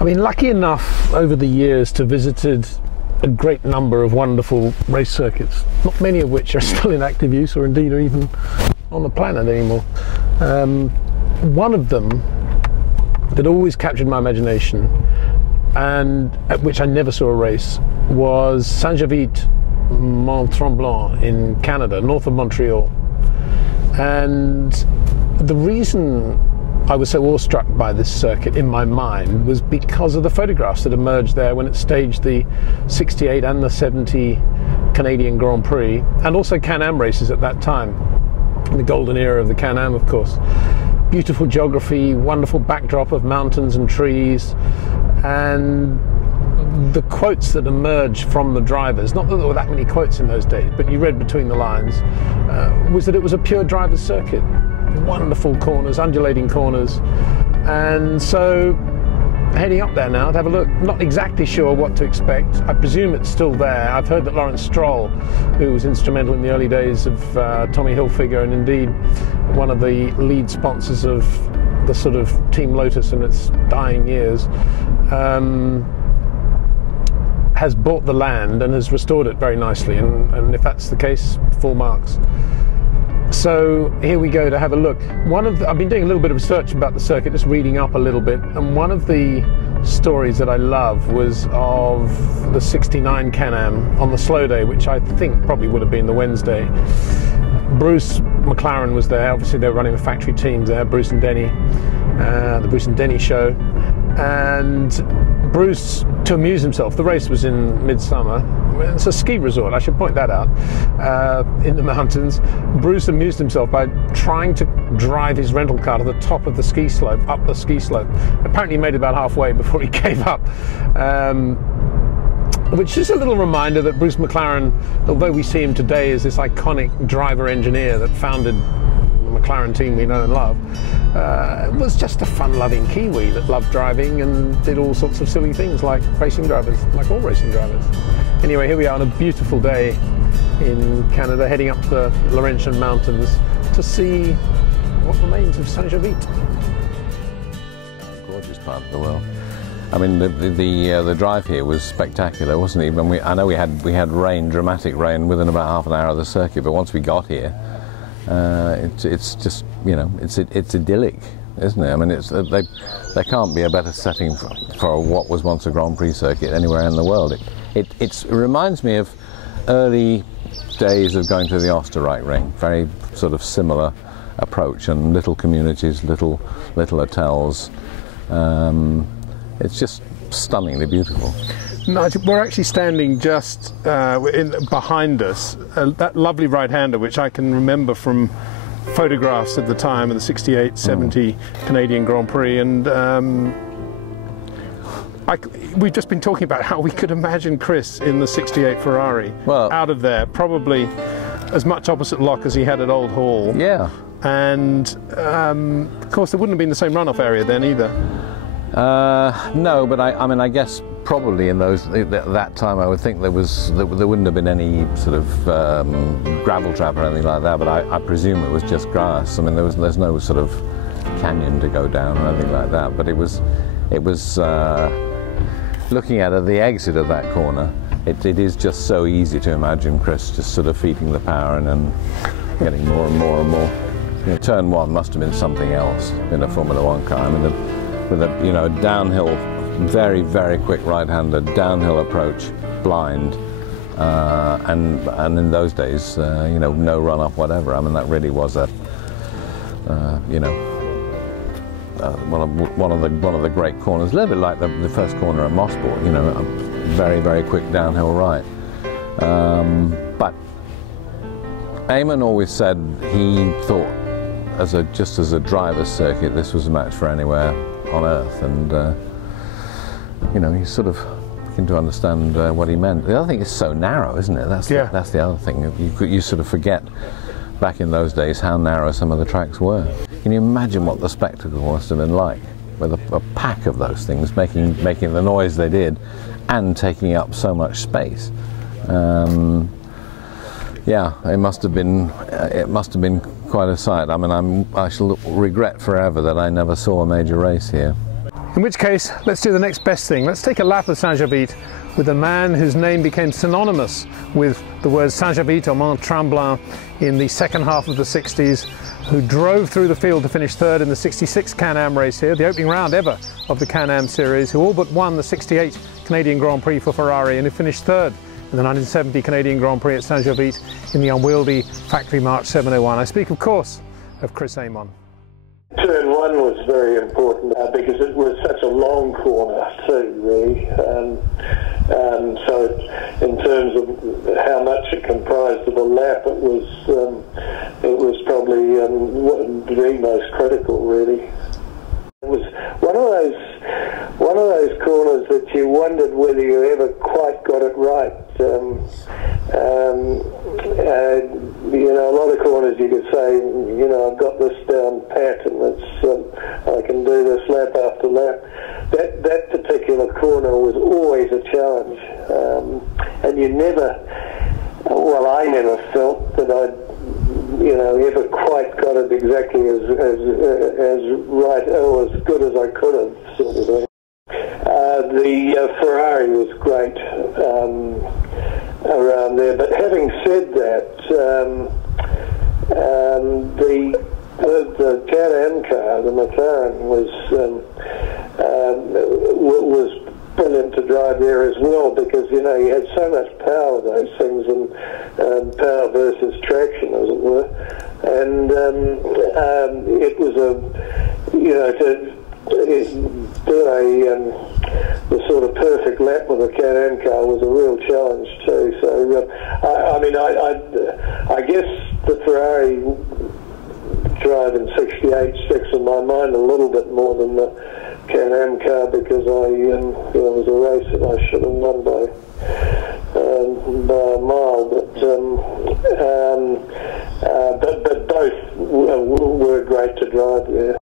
I've been lucky enough over the years to visited a great number of wonderful race circuits, not many of which are still in active use or indeed are even on the planet anymore. One of them that always captured my imagination and at which I never saw a race was Saint-Jovite Mont-Tremblant in Canada, north of Montreal. And the reason I was so awestruck by this circuit in my mind was because of the photographs that emerged there when it staged the 68 and the 70 Canadian Grand Prix, and also Can-Am races at that time, the golden era of the Can-Am, of course. Beautiful geography, wonderful backdrop of mountains and trees, and the quotes that emerged from the drivers, not that there were that many quotes in those days, but you read between the lines, was that it was a pure driver's circuit. Wonderful corners, undulating corners, and so heading up there now to have a look. Not exactly sure what to expect. I presume it's still there. I've heard that Lawrence Stroll, who was instrumental in the early days of Tommy Hilfiger and indeed one of the lead sponsors of the sort of Team Lotus in its dying years, has bought the land and has restored it very nicely, and if that's the case, full marks. So here we go to have a look. I've been doing a little bit of research about the circuit, just reading up a little bit, and one of the stories that I love was of the 69 Can-Am on the slow day, which I think probably would have been the Wednesday. Bruce McLaren was there. Obviously they were running the factory teams there, Bruce and Denny, the Bruce and Denny show. And Bruce, to amuse himself, the race was in midsummer. It's a ski resort, I should point that out, in the mountains. Bruce amused himself by trying to drive his rental car to the top of the ski slope, up the ski slope. Apparently he made it about halfway before he gave up. Which is a little reminder that Bruce McLaren, although we see him today as this iconic driver-engineer that founded the McLaren team we know and love, was just a fun-loving Kiwi that loved driving and did all sorts of silly things like racing drivers, like all racing drivers. Anyway, here we are on a beautiful day in Canada, heading up the Laurentian Mountains to see what remains of Saint-Jovite. Gorgeous part of the world. I mean, the drive here was spectacular, wasn't it? I know we had rain, dramatic rain, within about half an hour of the circuit, but once we got here, it's just, you know, it's idyllic, isn't it? I mean, there can't be a better setting for what was once a Grand Prix circuit anywhere in the world. It reminds me of early days of going to the Oostenrijk ring. Very sort of similar approach, and little communities, little hotels. It's just stunningly beautiful. No, we're actually standing just behind us, that lovely right-hander, which I can remember from photographs at the time of the 68, 70 Canadian Grand Prix, and we've just been talking about how we could imagine Chris in the 68 Ferrari, out of there, probably as much opposite lock as he had at Old Hall. Yeah. And of course there wouldn't have been the same runoff area then either. No, but I mean, I guess probably in that time I would think there wouldn't have been any sort of gravel trap or anything like that, but I presume it was just grass. I mean, there's no sort of canyon to go down or anything like that, but it was looking at the exit of that corner, it is just so easy to imagine Chris just sort of feeding the power and then getting more and more and more. You know, turn one must have been something else in a Formula One car. I mean, with a downhill, very, very quick right-hander, downhill approach, blind, and in those days, you know, no run-off, whatever. I mean, that really was you know, one of the great corners. A little bit like the first corner at Mosport, you know, a very, very quick downhill right. But Eamon always said he thought, just as a driver's circuit, this was a match for anywhere on earth, and you know, you sort of begin to understand what he meant. The other thing is so narrow, isn't it? That's the other thing. You sort of forget back in those days how narrow some of the tracks were. Can you imagine what the spectacle must have been like with a pack of those things making the noise they did and taking up so much space? Yeah, it must have been quite a sight. I mean, I shall regret forever that I never saw a major race here. In which case, let's do the next best thing. Let's take a lap of Saint-Jovite with a man whose name became synonymous with the words Saint-Jovite or Mont-Tremblant in the second half of the 60s, who drove through the field to finish third in the 66 Can-Am race here, the opening round ever of the Can-Am series, who all but won the 68 Canadian Grand Prix for Ferrari and who finished third in the 1970 Canadian Grand Prix at Saint-Jovite in the unwieldy Factory March 701. I speak, of course, of Chris Amon. Turn one was very important because it was such a long corner too, really. So in terms of how much it comprised of a lap, it was probably the most critical, really. It was one of those corners that you wondered whether you ever quite got it right. You know, a lot of corners you could say, you know, I've got this down pat, and I can do this lap after lap. That particular corner was always a challenge, and you never, well, I never felt that I'd, you know, ever quite got it exactly as right or as good as I could have, sort of thing. The Ferrari was great around there, but having said that, the Can-Am car, the McLaren, was brilliant to drive there as well, because, you know, you had so much power, those things, and power versus traction, as it were, and it was you know, to do the sort of perfect lap with a Can-Am car was a real challenge too. So I mean, I guess the Ferrari drive in '68 sticks in my mind a little bit more than the Can-Am car, because it was a race that I should have won by a mile. But both were great to drive there.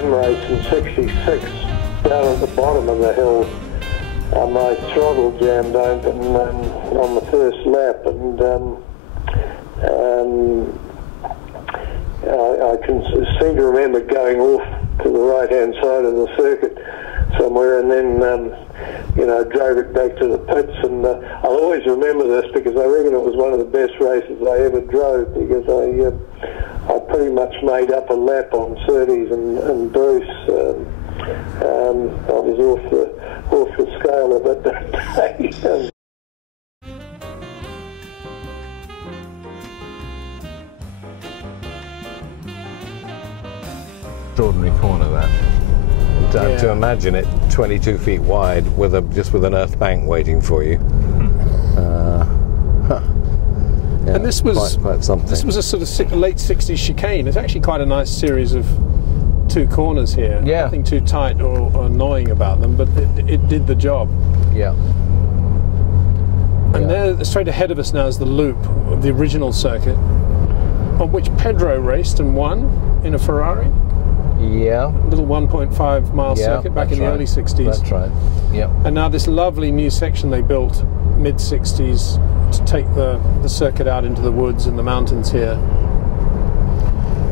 Race in '66, down at the bottom of the hill, my throttle jammed open on the first lap, and I can seem to remember going off to the right-hand side of the circuit somewhere, and then you know, drove it back to the pits, and I'll always remember this because I reckon it was one of the best races I ever drove, because I pretty much made up a lap on Surtees and Bruce. I was off the scale a bit that day. Extraordinary corner, that. To imagine it 22 feet wide with just with an earth bank waiting for you. Yeah, and this was quite something. This was a sort of late '60s chicane. It's actually quite a nice series of two corners here. Yeah. Nothing too tight or annoying about them, but it did the job. Yeah. And there, straight ahead of us now, is the loop of the original circuit, on which Pedro raced and won in a Ferrari. Yeah. Little 1.5 mile circuit back in the early 60s. That's right. Yeah. And now this lovely new section they built mid-60s to take the circuit out into the woods and the mountains here.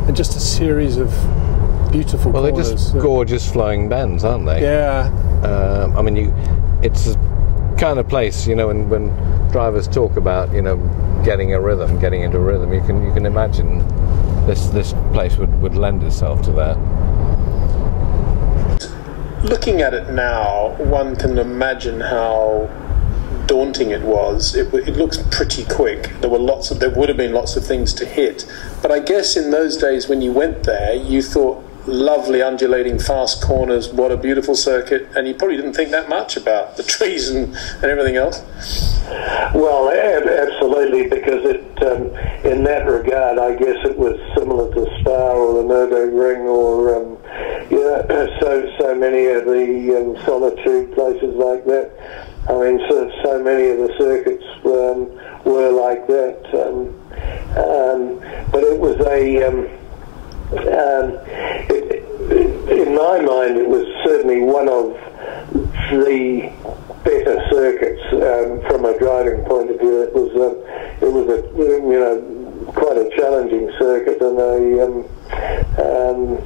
And just a series of beautiful corners. They're just gorgeous flowing bends, aren't they? Yeah. I mean, it's a kind of place, you know, when drivers talk about, you know, getting into a rhythm, you can imagine this place would lend itself to that. Looking at it now, one can imagine how daunting it was. It looks pretty quick. There would have been lots of things to hit. But I guess in those days when you went there, you thought, lovely undulating fast corners, what a beautiful circuit, and you probably didn't think that much about the trees and everything else. Well, absolutely, because in that regard, I guess it was similar to Spa or the Nürburgring, or so many of the solitude places like that. I mean, so many of the circuits were like that. But it was in my mind, it was certainly one of the better circuits from a driving point of view. It was quite a challenging circuit. circuit and